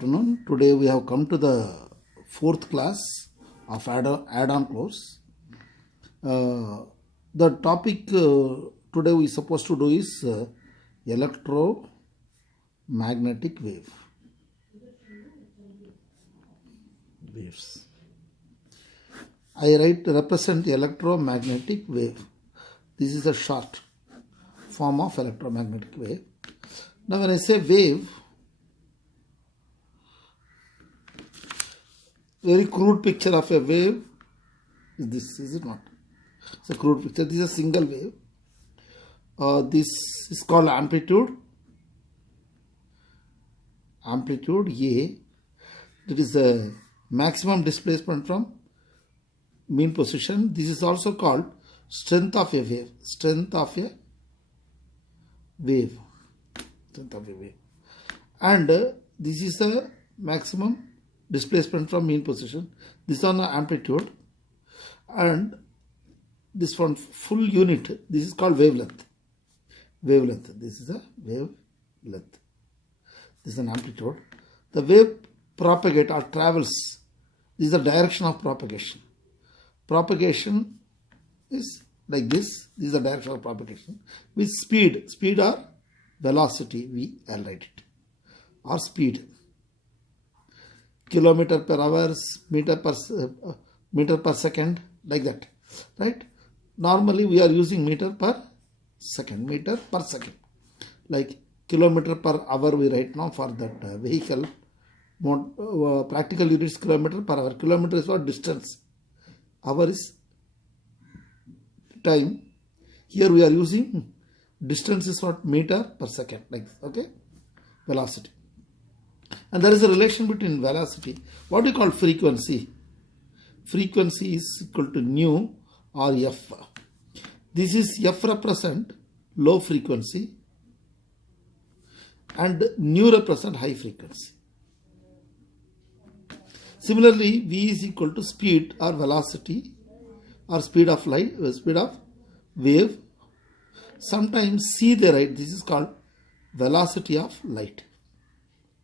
afternoon. Today we have come to the fourth class of add-on course. The topic today we supposed to do is electromagnetic waves. I represent electromagnetic wave. This is a short form of electromagnetic wave. Now when I say wave, very crude picture of a wave is this, is it not? It's a crude picture. This is a single wave. This is called amplitude. Amplitude A. That is the maximum displacement from mean position. This is also called strength of a wave. Strength of a wave. Strength of a wave. And this is the maximum displacement from mean position. This on the amplitude, and this one full unit. This is called wavelength. Wavelength. This is a wavelength. This is an amplitude. The wave propagates or travels. This is the direction of propagation. Propagation is like this. This is the direction of propagation with speed. Speed or velocity. We write it, or speed. Kilometer per hour, meter per second, like that, right? Normally we are using meter per second, like kilometer per hour we write now for that vehicle. Practical units kilometer per hour. Kilometer is what? Distance. Hour is time. Here we are using distance is what? Meter per second, like this, okay? Velocity. And there is a relation between velocity. What we call frequency. Frequency is equal to nu or f. This is f represent low frequency and nu represent high frequency. Similarly, v is equal to speed or velocity or speed of light, speed of wave. Sometimes c they write. This is called velocity of light.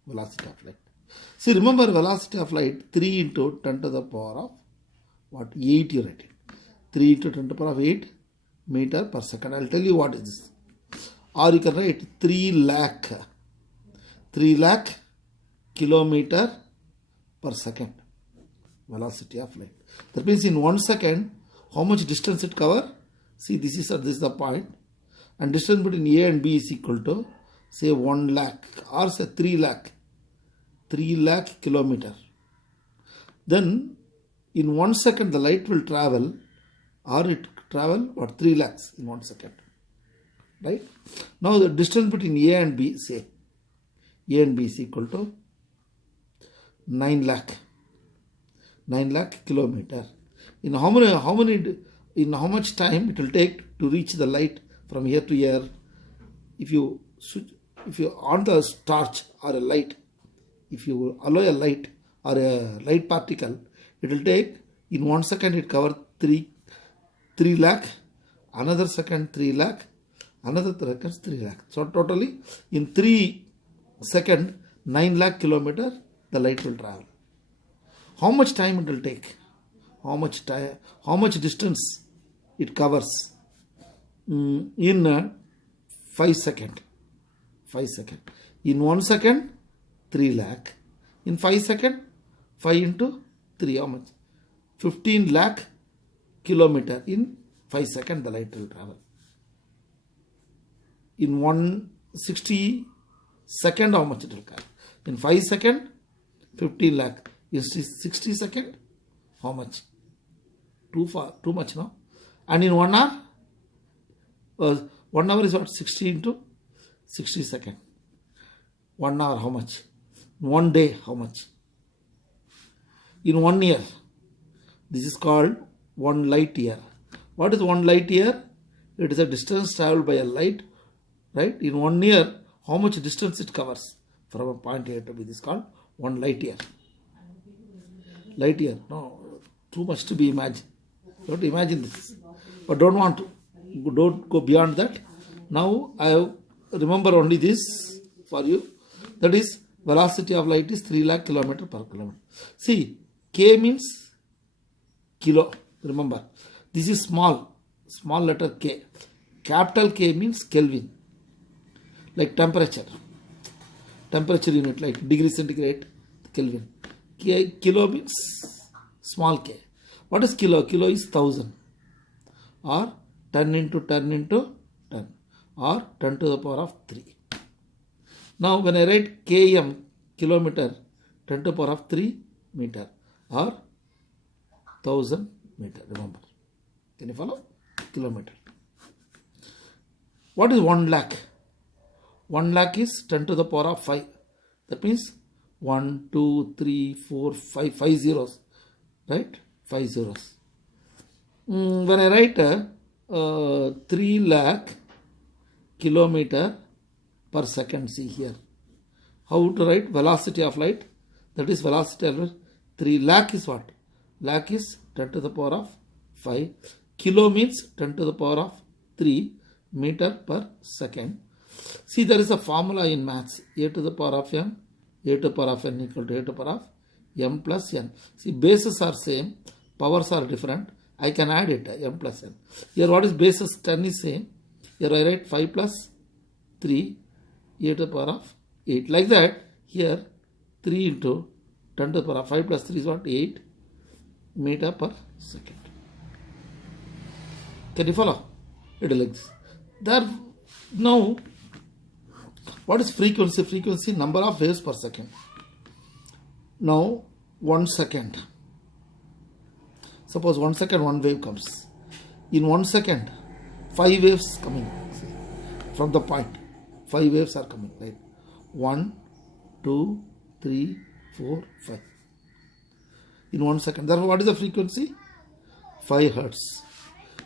Velocity of light. See, remember velocity of light 3 into 10 to the power of what? 8 you write it. 3 into 10 to the power of 8 meter per second. I will tell you what is this. Or you can write 3 lakh kilometer per second. Velocity of light. That means in 1 second, how much distance it cover? See, this is the point. And distance between A and B is equal to, say, 1 lakh or say 3 lakh. 3 lakh kilometer. Then in 1 second the light will travel, or it travel what? 3 lakhs in 1 second. Right? Now the distance between A and B, say A and B is equal to 9 lakh. 9 lakh kilometer. In how much time it will take to reach the light from here to here? If you on the torch or a light, if you allow a light or a light particle, it will take in 1 second it cover 3 lakh, another second 3 lakh, another second 3 lakh. So totally in 3 seconds 9 lakh kilometer the light will travel. How much time it will take? How much distance it covers? In 5 seconds. 5 seconds. In 1 second 3 lakh. In 5 seconds, 5 into 3, how much? 15 lakh kilometer. In 5 seconds, the light will travel. In 160 seconds, how much it will cover? In 5 seconds, 15 lakh. In 60 seconds, how much? Too much now. And in 1 hour, 1 hour is what? 60 into 60 seconds. 1 hour, how much? 1 day, how much? In 1 year, this is called 1 light year. What is 1 light year? It is a distance traveled by a light, right? In 1 year, how much distance it covers from a point A to B? This is called 1 light year. Light year, no, too much to be imagined. Don't imagine this, but don't go beyond that. Now I remember only this for you. That is velocity of light is 3 lakh kilometer per kilometer. See, K means kilo. Remember, this is small letter K. Capital K means Kelvin, like temperature unit, like degree centigrade, Kelvin. Kilo means small k. What is kilo? Kilo is 1000, or 10 into 10 into 10, or 10 to the power of 3. Now when I write km, kilometer, 10 to the power of 3 meter, or 1000 meter, remember. Can you follow? Kilometer. What is 1 lakh? 1 lakh is 10 to the power of 5. That means 1, 2, 3, 4, 5, 5 zeros, right? 5 zeros. When I write 3 lakh kilometer per second, see here. How to write velocity of light? That is velocity of light. 3 lakh is what? Lakh is 10 to the power of 5. Kilo means 10 to the power of 3 meter per second. See, there is a formula in maths. A to the power of m, a to the power of n equal to a to the power of m plus n. See, bases are same, powers are different. I can add it, m plus n. Here what is basis? 10 is same. Here I write 5 plus 3, a to the power of 8. Like that, here 3 into 10 to the power of 5 plus 3 is what? 8 meter per second. Can you follow? It is like this. There, now, what is frequency? Frequency, number of waves per second. Now, 1 second. Suppose 1 second, one wave comes. In 1 second, 5 waves coming. See, from the point, 5 waves are coming. Right? 1, 2, 3, 4, 5. In 1 second. Therefore, what is the frequency? 5 hertz.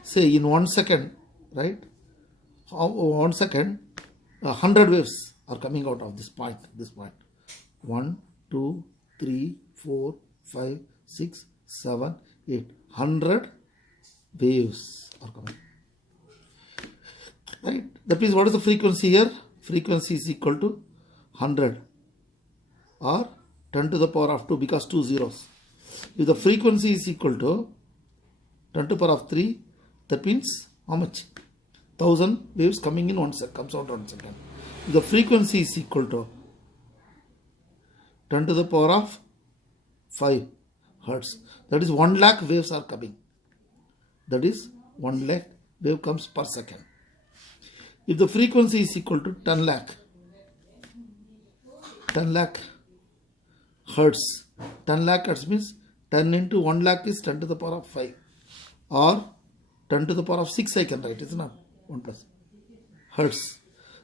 Say in 1 second, right? 1 second, 100 waves are coming out of this point. 1, 2, 3, 4, 5, 6, 7, 8. 100 waves are coming. Right? That means what is the frequency here? Frequency is equal to 100 or 10 to the power of 2 because 2 zeros. If the frequency is equal to 10 to the power of 3, that means how much? 1000 waves coming in 1 second, comes out 1 second. If the frequency is equal to 10 to the power of 5 hertz, that is 1 lakh waves are coming. That is 1 lakh wave comes per second. If the frequency is equal to 10 lakh hertz, 10 lakh hertz means 10 into 1 lakh is 10 to the power of 5 or 10 to the power of 6 I can write, isn't it? 1 plus hertz.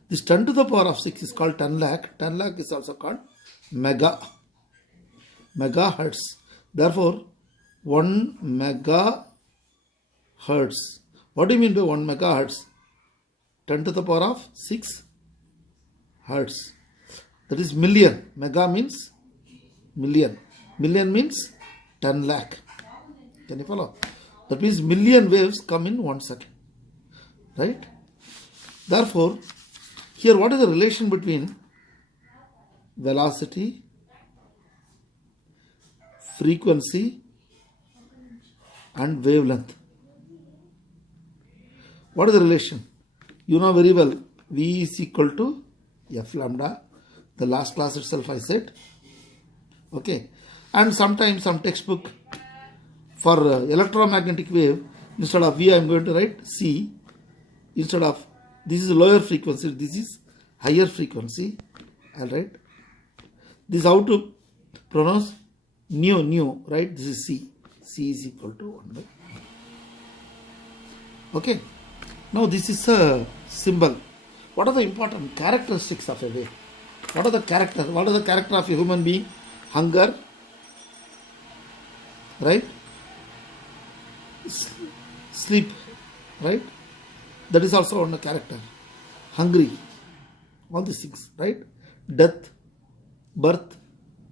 This 10 to the power of 6 is called 10 lakh. 10 lakh is also called megahertz. Therefore, 1 megahertz. What do you mean by 1 megahertz? 10 to the power of 6 hertz. That is million. Mega means million. Million means 10 lakh. Can you follow? That means million waves come in 1 second. Right? Therefore, here what is the relation between velocity, frequency and wavelength? What is the relation? You know very well, V is equal to F lambda. The last class itself I said. Okay. And sometimes some textbook for electromagnetic wave, instead of V I am going to write C. Instead of, this is lower frequency, this is higher frequency. Alright. This is how to pronounce nu, right? This is C. C is equal to 1 by. Okay. Now this is a symbol. What are the important characteristics of a wave? What are the character of a human being? Hunger, right? Sleep, right? That is also one character. Hungry, all these things, right? Death, birth,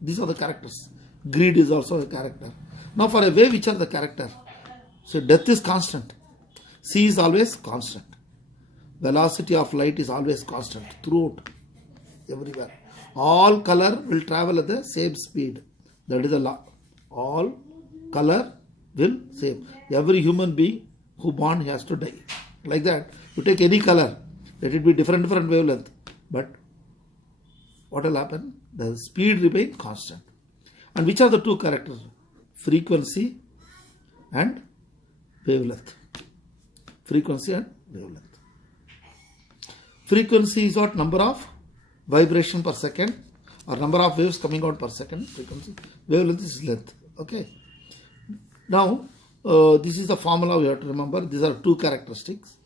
these are the characters. Greed is also a character. Now for a wave, which are the character? So death is constant. C is always constant. Velocity of light is always constant throughout, everywhere. All color will travel at the same speed. That is the law. All color will same. Every human being who born has to die. Like that. You take any color, let it be different wavelength. But what will happen? The speed remain constant. And which are the two characters? Frequency and wavelength. Frequency and wavelength. Frequency is what? Number of vibration per second or number of waves coming out per second. Frequency. Wavelength is length. Okay. Now, this is the formula we have to remember. These are two characteristics.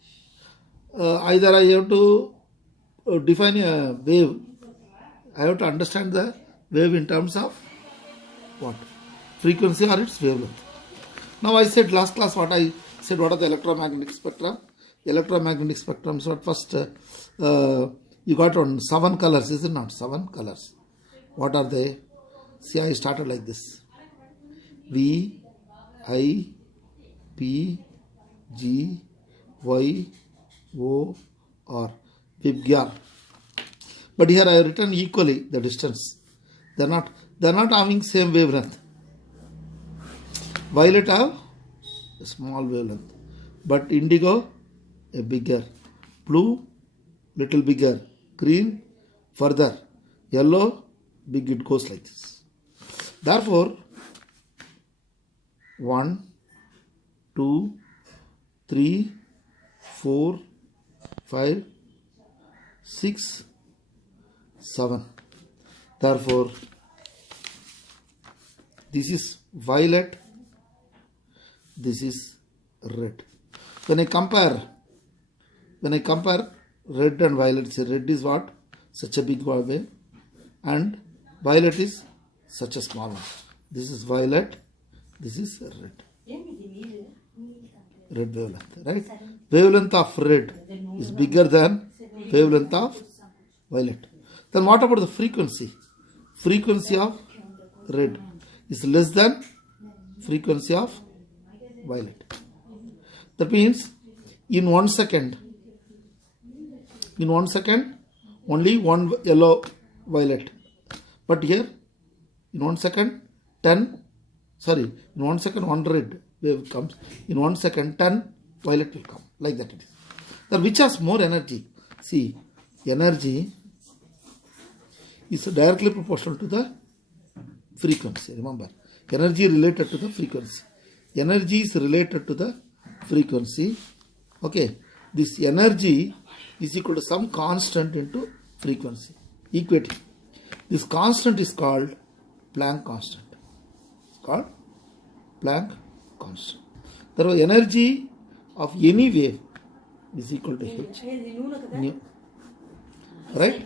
Either I have to define a wave. I have to understand the wave in terms of what? Frequency or its wavelength. Now I said last class what I said, what are the electromagnetic spectrum? Electromagnetic spectrum. So at first you got on 7 colors, is it not? 7 colors. What are they? See, I started like this. V, I, P, G, Y, O, R. Vibgyar. But here I have written equally the distance. They are not having same wavelength. Violet have a small wavelength, but indigo a bigger, blue little bigger, green further, yellow big. It goes like this. Therefore, 1, 2, 3, 4, 5, 6, 7. Therefore, this is violet, this is red. When I compare red and violet, say red is what? Such a big wave, and violet is such a small one. This is violet, this is red. Red wavelength, right? Wavelength of red is bigger than wavelength of violet. Then what about the frequency? Frequency of red is less than frequency of violet. That means in 1 second, only one yellow violet. But here in 1 second, in 1 second 1 red wave comes. In 1 second 10 violet will come. Like that it is. Then which has more energy? See, energy is directly proportional to the frequency. Remember, energy related to the frequency. Energy is related to the frequency. Okay, this energy is equal to some constant into frequency. Equating. This constant is called Planck constant. It's called Planck constant. Therefore, energy of any wave is equal to h nu. Right?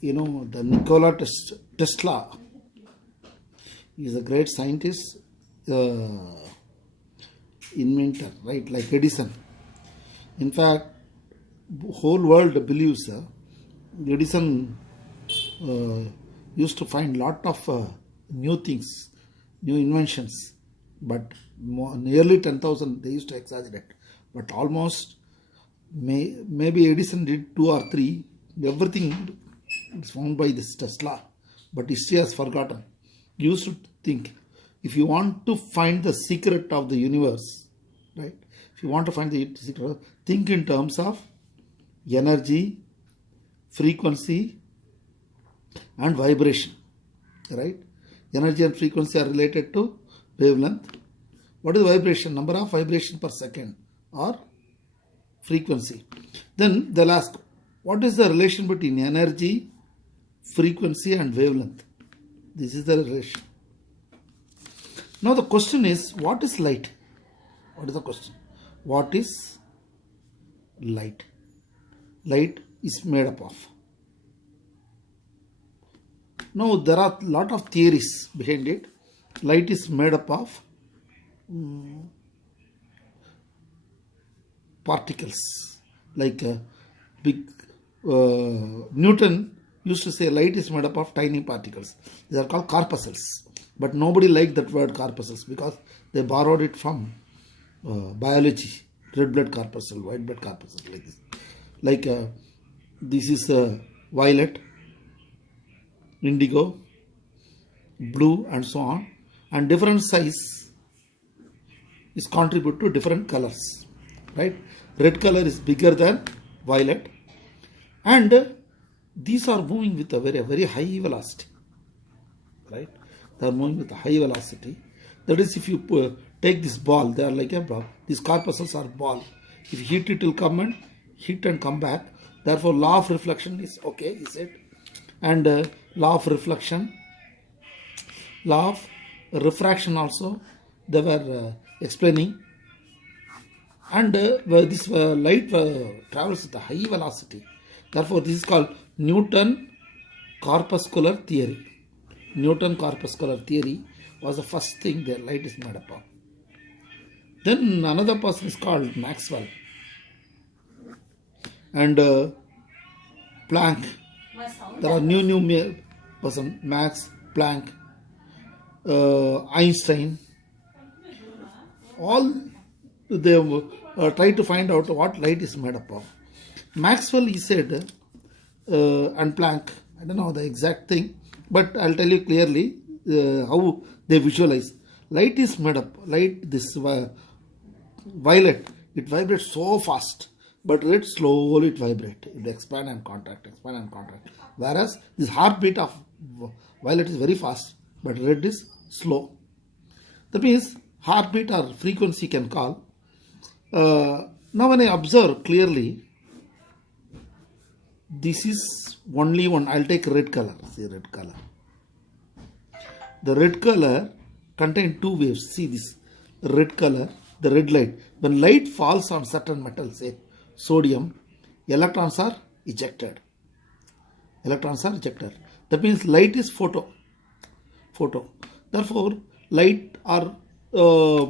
You know, the Nikola Tesla is a great scientist, inventor, right? Like Edison. In fact, whole world believes Edison used to find lot of new things, new inventions, but nearly 10,000 they used to exaggerate. But almost maybe Edison did 2 or 3. Everything is found by this Tesla, but history has forgotten. You used to think, if you want to find the secret of the universe, right? If you want to find the secret, think in terms of energy, frequency, and vibration, right? Energy and frequency are related to wavelength. What is vibration? Number of vibration per second or frequency. Then they'll ask, what is the relation between energy, frequency, and wavelength? This is the relation. Now the question is, what is light? What is the question? What is light? Light is made up of. Now there are a lot of theories behind it. Light is made up of particles, like big Newton used to say light is made up of tiny particles. They are called corpuscles. But nobody liked that word corpuscles because they borrowed it from biology. Red blood corpuscle, white blood corpuscle, like this. Like this is violet, indigo, blue, and so on, and different size is contribute to different colors, right? Red color is bigger than violet, and these are moving with a very high velocity, right? They are moving with a high velocity. That is, if you take this ball, they are like a ball. These corpuscles are ball. If you hit it, will come and hit and come back. Therefore, law of reflection is okay, is it? And law of reflection, law of refraction also they were explaining. And where this light travels with a high velocity. Therefore, this is called Newton corpuscular theory. Newton corpuscular theory was the first thing the light is made up of. Then another person is called Maxwell and Planck. There are new person, Max Planck, Einstein. All they try to find out what light is made up of. Maxwell, he said, and Planck, I don't know the exact thing, but I'll tell you clearly how they visualize. Light is made up, light, this violet, it vibrates so fast, but red slowly it vibrates. It expand and contract, expand and contract. Whereas this heartbeat of violet is very fast, but red is slow. That means heartbeat or frequency can call. Now when I observe clearly, this is only one. I'll take red color. See red color. The red color contains two waves. See this red color, the red light. When light falls on certain metal, say sodium, electrons are ejected. Electrons are ejected. That means light is photo. Therefore, light or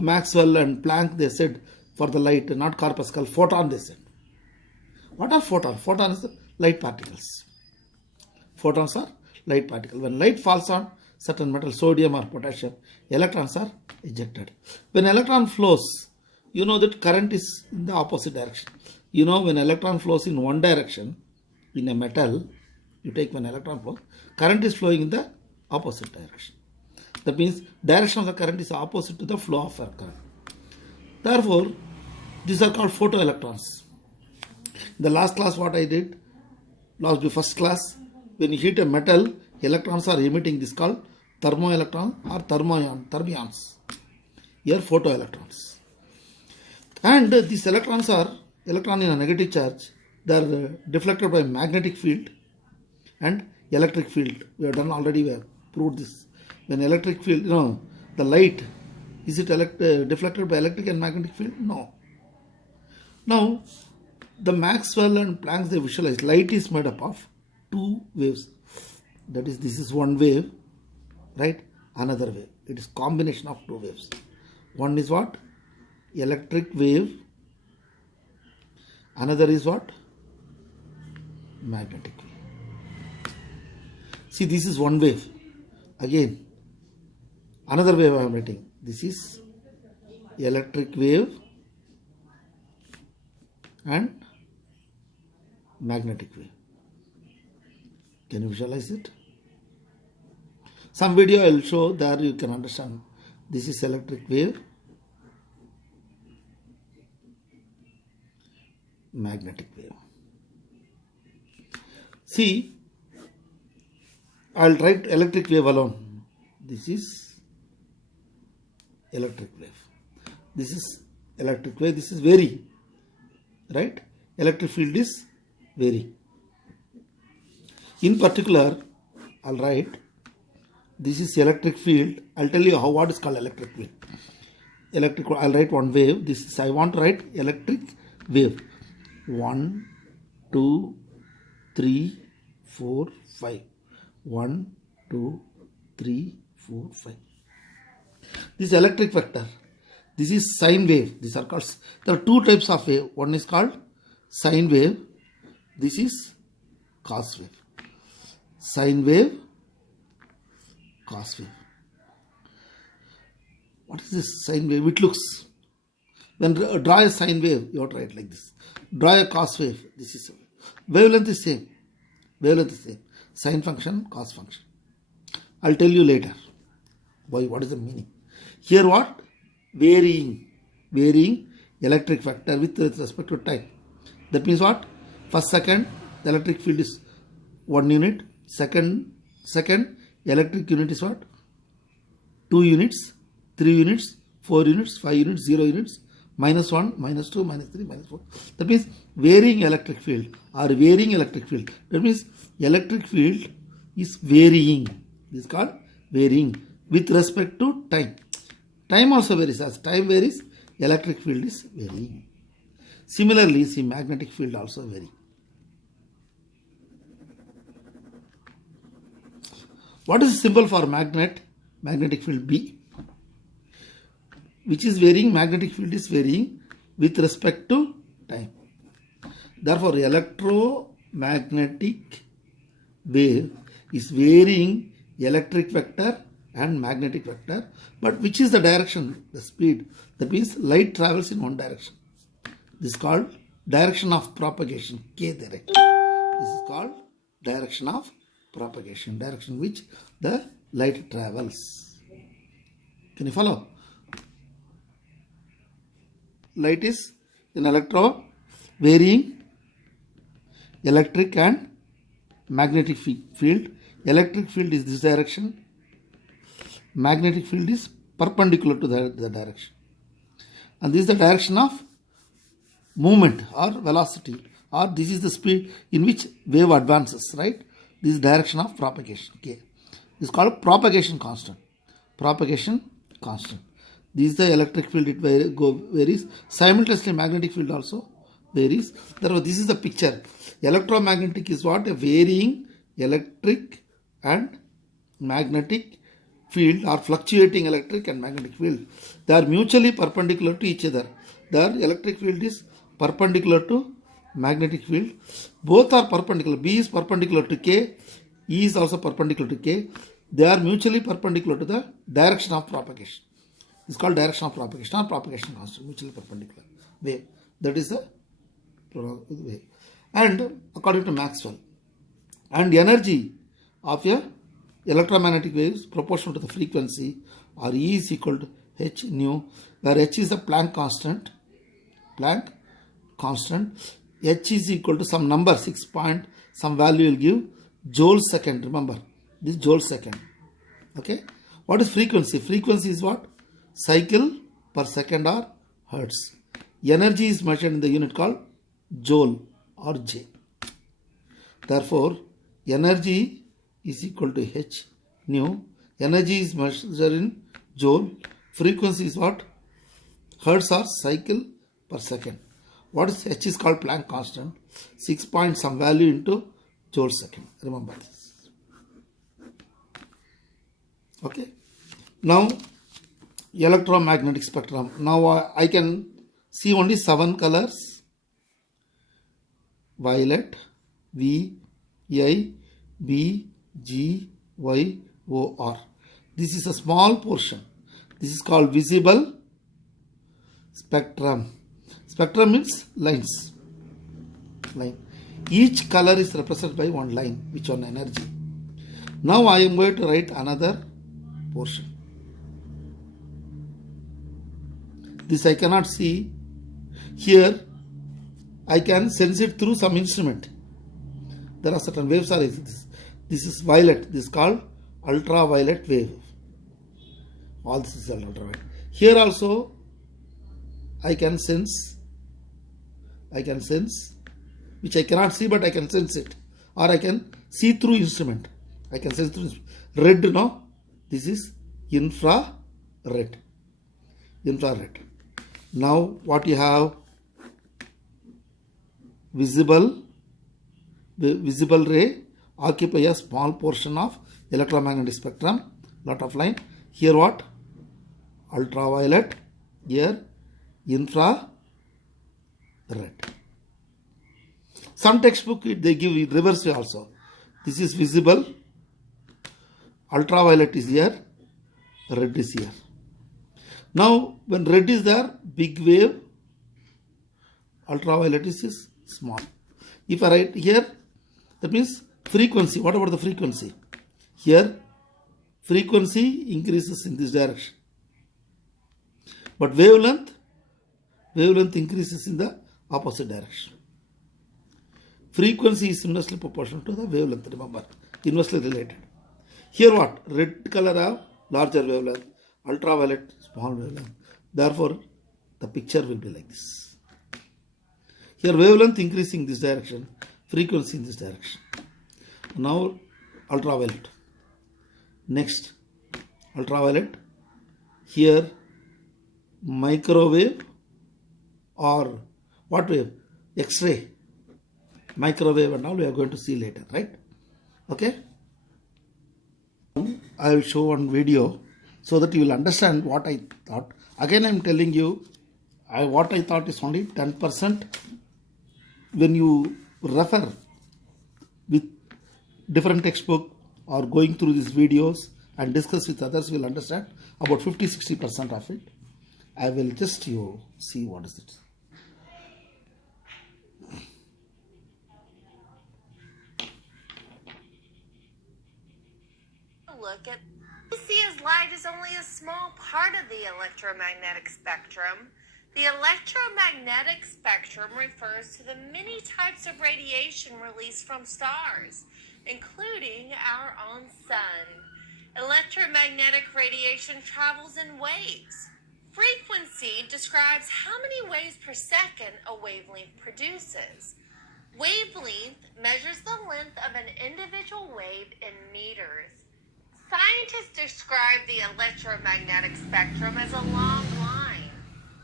Maxwell and Planck, they said for the light, not corpuscle, photon they said. What are photons? Photons are light particles. Photons are light particles. When light falls on certain metal, sodium or potassium, electrons are ejected. When electron flows, you know that current is in the opposite direction. You know, when electron flows in one direction in a metal, you take when electron flows, current is flowing in the opposite direction. That means direction of the current is opposite to the flow of current. Therefore, these are called photoelectrons. In the last class what I did, first class, when you heat a metal, electrons are emitting, this called thermoelectron or thermions. Here photoelectrons. And these electrons are electron in a negative charge. They are deflected by magnetic field and electric field. We have done already, we have proved this. When electric field, the light, is it deflected by electric and magnetic field? No. Now, the Maxwell and Planck, they visualize light is made up of two waves. That is, this is one wave, right? Another wave. It is combination of two waves. One is what? Electric wave. Another is what? Magnetic wave. See, this is one wave. Again, another wave I am writing. This is electric wave and magnetic wave. Can you visualize it? Some video I will show, there you can understand. This is electric wave, magnetic wave. See, I will write electric wave alone. This is electric wave. This is electric wave. This is vary, right? Electric field is vary. In particular, I'll write, this is electric field. I'll tell you what is called electric field. I'll write one wave. This is, I want to write electric wave. 1, 2, 3, 4, 5. 1, 2, 3, 4, 5. This electric vector. This is sine wave. These are called, there are two types of wave. One is called sine wave. This is cos wave. Sine wave, cos wave. What is this sine wave? It looks, when draw a sine wave, you have to write like this. Draw a cos wave. This is wavelength is same. Wavelength is same. Sine function, cos function. I'll tell you later. Why? What is the meaning? Here what? Varying electric vector with respect to time. That means what? First second, the electric field is 1 unit. Second electric unit is what? 2 units, 3 units, 4 units, 5 units, 0 units, -1, -2, -3, -4. That means varying electric field or varying electric field. That means electric field is varying. This is called varying with respect to time. Time also varies. As time varies, electric field is varying. Similarly, see, magnetic field also vary. What is the symbol for magnetic field? B. Which is varying, magnetic field is varying with respect to time. Therefore, electromagnetic wave is varying electric vector and magnetic vector. But which is the direction, the speed? That means light travels in one direction. This is called direction of propagation, K direction. This is called direction of propagation, direction which the light travels. Can you follow? Light is an varying electric and magnetic field. Electric field is this direction. Magnetic field is perpendicular to the direction. And this is the direction of movement or velocity, or this is the speed in which wave advances, right? This is direction of propagation, K. This is called propagation constant. Propagation constant. This is the electric field, it varies. Simultaneously, magnetic field also varies. Therefore, this is the picture. Electromagnetic is what? A varying electric and magnetic field, or fluctuating electric and magnetic field. They are mutually perpendicular to each other. The electric field is perpendicular to magnetic field. Both are perpendicular. B is perpendicular to K. E is also perpendicular to K. They are mutually perpendicular to the direction of propagation. It's called direction of propagation or propagation constant, mutually perpendicular wave. That is the wave. And according to Maxwell, and energy of a electromagnetic wave is proportional to the frequency, or E is equal to h nu, where h is the Planck constant. H is equal to some number, 6 point, some value will give joule second. Remember, this is joule second. Okay. What is frequency? Frequency is what? Cycle per second or hertz. Energy is measured in the unit called joule or J. Therefore, energy is equal to h nu. Energy is measured in joule. Frequency is what? Hertz or cycle per second. What is h is called Planck constant. 6 point some value into joule second. Remember this. Okay. Now, electromagnetic spectrum. Now I can see only 7 colors. Violet, V, I, B, G, Y, O, R. This is a small portion. This is called visible spectrum. Spectrum means lines. Line. Each color is represented by one line, which one energy. Now I am going to write another portion. This I cannot see. Here I can sense it through some instrument. There are certain waves are this is violet. This is called ultraviolet wave. All this is ultraviolet. Here also I can sense, which I cannot see, but I can sense it, or I can see through instrument. I can sense through instrument. Red, no, this is infrared. Now what you have? Visible ray occupy a small portion of electromagnetic spectrum. Lot of line. Here what? Ultraviolet. Here infrared. Some textbook they give reverse way also. This is visible. Ultraviolet is here. Red is here. Now when red is there, big wave. Ultraviolet is small. If I write here, that means Frequency, what about the frequency? Here, frequency increases in this direction. But wavelength increases in the opposite direction. Frequency is inversely proportional to the wavelength, remember, inversely related. Here what? Red color have larger wavelength, ultraviolet small wavelength. Therefore, the picture will be like this. Here wavelength increasing this direction, frequency in this direction. Now ultraviolet. Next, ultraviolet. Here microwave or what wave? X-ray. Microwave and all we are going to see later, right? Okay. I will show one video so that you will understand what I thought. Again, I am telling you, what I thought is only 10%. When you refer with different textbook or going through these videos and discuss with others, you will understand about 50-60% of it. I will just you see what is it. Look at we see as light is only a small part of the electromagnetic spectrum. The electromagnetic spectrum refers to the many types of radiation released from stars, including our own sun. Electromagnetic radiation travels in waves. Frequency describes how many waves per second a wavelength produces. Wavelength measures the length of an individual wave in meters. Scientists describe the electromagnetic spectrum as a long line.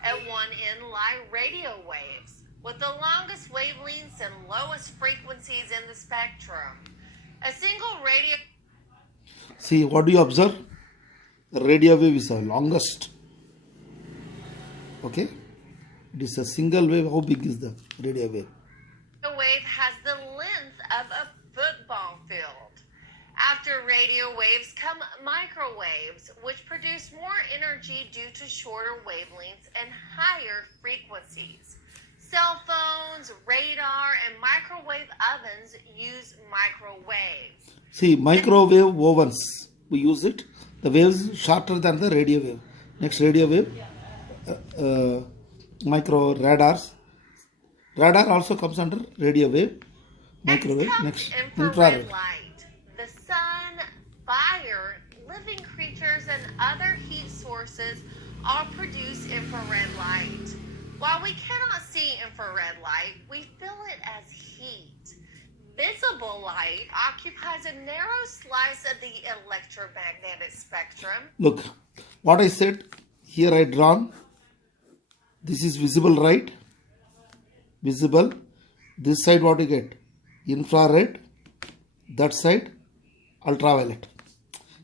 At one end lie radio waves, with the longest wavelengths and lowest frequencies in the spectrum. A single radio... See, what do you observe? The radio wave is the longest. Okay? It is a single wave. How big is the radio wave? The wave has the length of a football field. After radio waves come microwaves, which produce more energy due to shorter wavelengths and higher frequencies. Cell phones, radar, and microwave ovens use microwaves. See, microwave ovens, we use it. The waves shorter than the radio wave. Next, radio wave. Micro radars. Radar also comes under radio wave. Microwave. Next, infrared. Light. The sun, fire, living creatures, and other heat sources all produce infrared light. While we cannot see infrared light, we feel it as heat. Visible light occupies a narrow slice of the electromagnetic spectrum. Look, what I said, here I drawn. This is visible, right? Visible. This side what you get? Infrared. That side ultraviolet.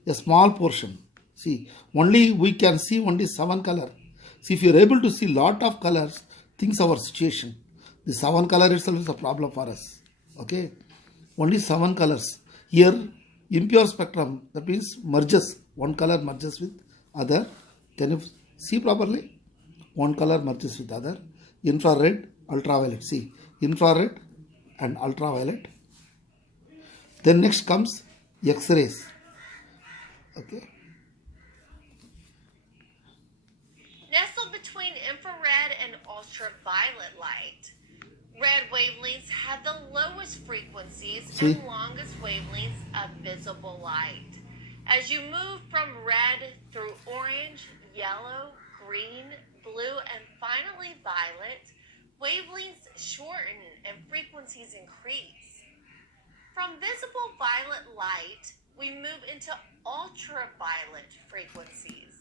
A small portion. See, only we can see only 7 color. See, if you are able to see lot of colors, things our situation. The 7 color itself is a problem for us. Okay, only 7 colors. Here, impure spectrum, that means merges. One color merges with other. Can you see properly? One color merges with other. Infrared, ultraviolet. See, infrared and ultraviolet. Then next comes X-rays. Okay. Nestled between infrared and ultraviolet light. Red wavelengths have the lowest frequencies and longest wavelengths of visible light. As you move from red through orange, yellow, green, blue, and finally violet, wavelengths shorten and frequencies increase. From visible violet light, we move into ultraviolet frequencies.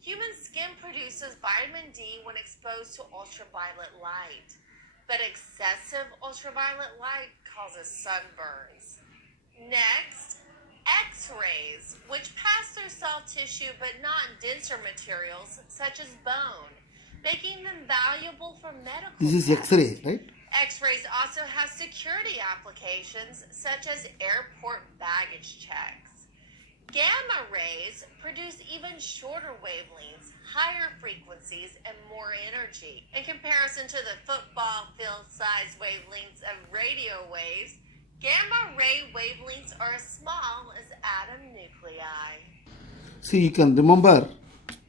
Human skin produces vitamin D when exposed to ultraviolet light, but excessive ultraviolet light causes sunburns. Next, X-rays, which pass through soft tissue but not denser materials such as bone, making them valuable for medical This is X-ray, right? X-rays also have security applications such as airport baggage checks. Gamma rays produce even shorter wavelengths, higher frequencies, and more energy. In comparison to the football field size wavelengths of radio waves, Gamma ray wavelengths are as small as atom nuclei. See, you can remember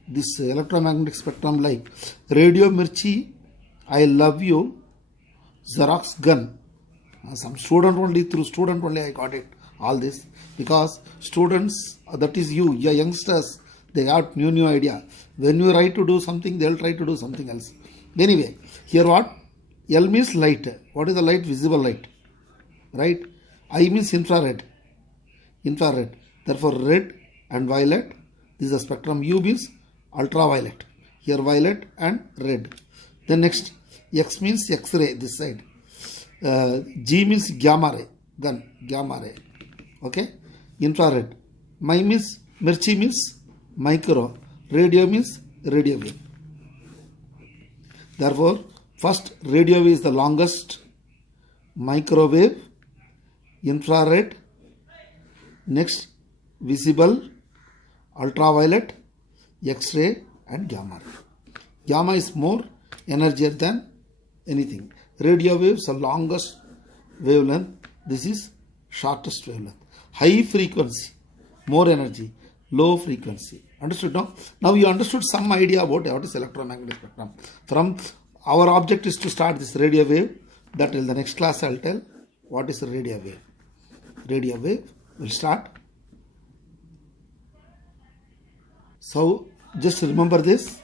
this electromagnetic spectrum like radio mirchi, I love you, Xerox gun. Some student only, through student only I got it, all this. Because students, that is you, your youngsters, they got new idea. When you try to do something, they'll try to do something else. Anyway, here what? L means light. What is the light? Visible light. Right? I means infrared. Infrared. Therefore, red and violet. This is the spectrum. U means ultraviolet. Here violet and red. Then next, X means X-ray, this side. G means gamma ray. Gun, gamma ray. Okay? Infrared. Mirchi means micro. Radio means radio wave. Therefore, first radio wave is the longest, microwave, infrared, next visible, ultraviolet, X-ray and gamma ray. Gamma is more energy than anything. Radio waves are longest wavelength. This is shortest wavelength. High frequency, more energy. Low frequency. Understood now? Now you understood some idea about what is electromagnetic spectrum. From our object is to start this radio wave. That in the next class I will tell what is a radio wave. Radio wave will start. So just remember this.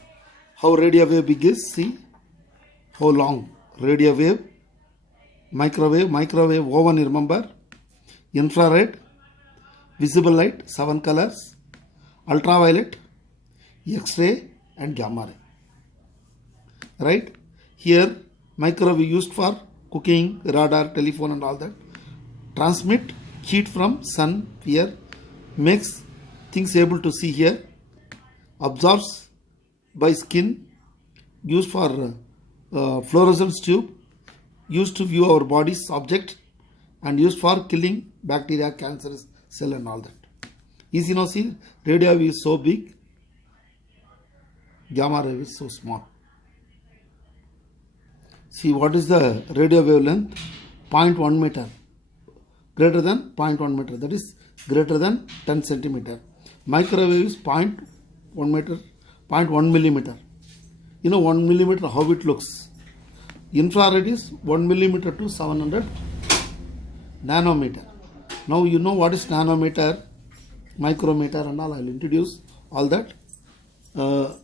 How radio wave begins. See how long. Radio wave, microwave, O1 you remember. Infrared, visible light, 7 colors. Ultraviolet, X-ray and gamma ray. Right? Here microwave used for cooking, radar, telephone and all that. Transmit heat from sun here. Makes things able to see here. Absorbs by skin. Used for fluorescence tube. Used to view our body's object. And used for killing bacteria, cancerous cell and all that. Easy now, see, radio wave is so big, gamma ray is so small. See, what is the radio wavelength? 0.1 meter. Greater than 0.1 meter. That is greater than 10 centimeter. Microwave is 0.1 meter, 0.1 millimeter. You know 1 millimeter how it looks. Infrared is 1 millimeter to 700 nanometer. Now you know what is nanometer, micrometer and all. I will introduce all that. The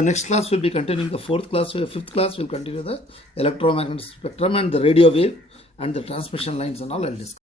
next class will be continuing the fifth class will continue the electromagnetic spectrum and the radio wave and the transmission lines and all I will discuss.